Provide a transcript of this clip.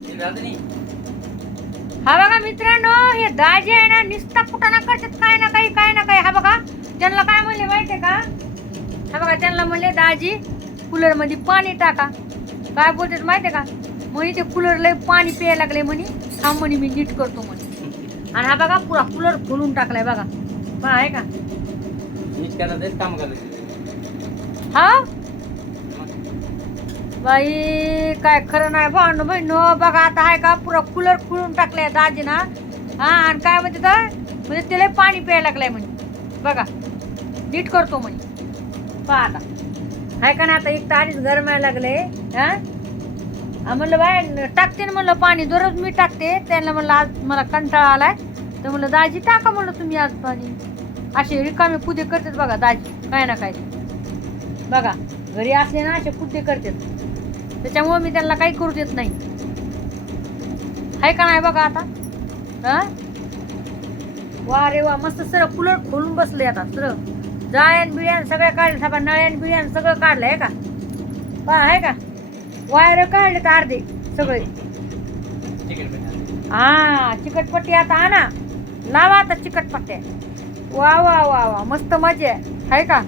हा बघा मित्रांनो, हे दाजी आहे ना निस्ता कुटाणा करतात काय ना काही. हा बघा त्यांना काय म्हणले माहितीये का, हा बघा त्यांना म्हणले दाजी कूलर मध्ये पाणी टाका. काय बोलतात माहितीये का, म्हणे ते कूलर लय पाणी प्यायला लागले म्हणे, थांब म्हणे मी नीट करतो म्हणे. आणि हा बघा पुरा कूलर खोलून टाकलाय बघा. बघा आहे का नीट करायचं काम करायचं. हा बाई, काय खरं नाही भांडण बहिण. बघा आता आहे का पुरा कूलर खुलून टाकलाय दाजी ना. हा आणि काय म्हणते तर म्हणजे त्याला पाणी प्यायला लागलाय म्हणे. बघा नीट करतो म्हणे. पहा आता आहे का ना, आता एक तारीच गरमायला लागले. हा म्हणलं बाय टाकते ना म्हणलं पाणी, दररोज मी टाकते. त्यांना म्हणलं आज मला कंटाळा आलाय तर म्हणलं दाजी टाका म्हणलं तुम्ही आज पाणी. असे रिकामे कुदे करतात बघा दाजी काय ना काय. बघा घरी असले ना असे कुदे करतात, त्याच्यामुळे मी त्यांना काही करू देत नाही. आहे का नाही बघा आता. हा वा रे वा, मस्त सरळ कूलर खोलून बसले आता. सरळ जाळ्यान बिळ्यान सगळ्या काढले, सगळ्या नळ्यान बिळ्यान सगळं काढलं आहे का. पहा आहे का, वायर काढले तर अर्धे सगळे. हा चिकटपट्टी आता आणा, लावा आता चिकटपट्ट्या. वा वा वा वा, मस्त मजा आहे का.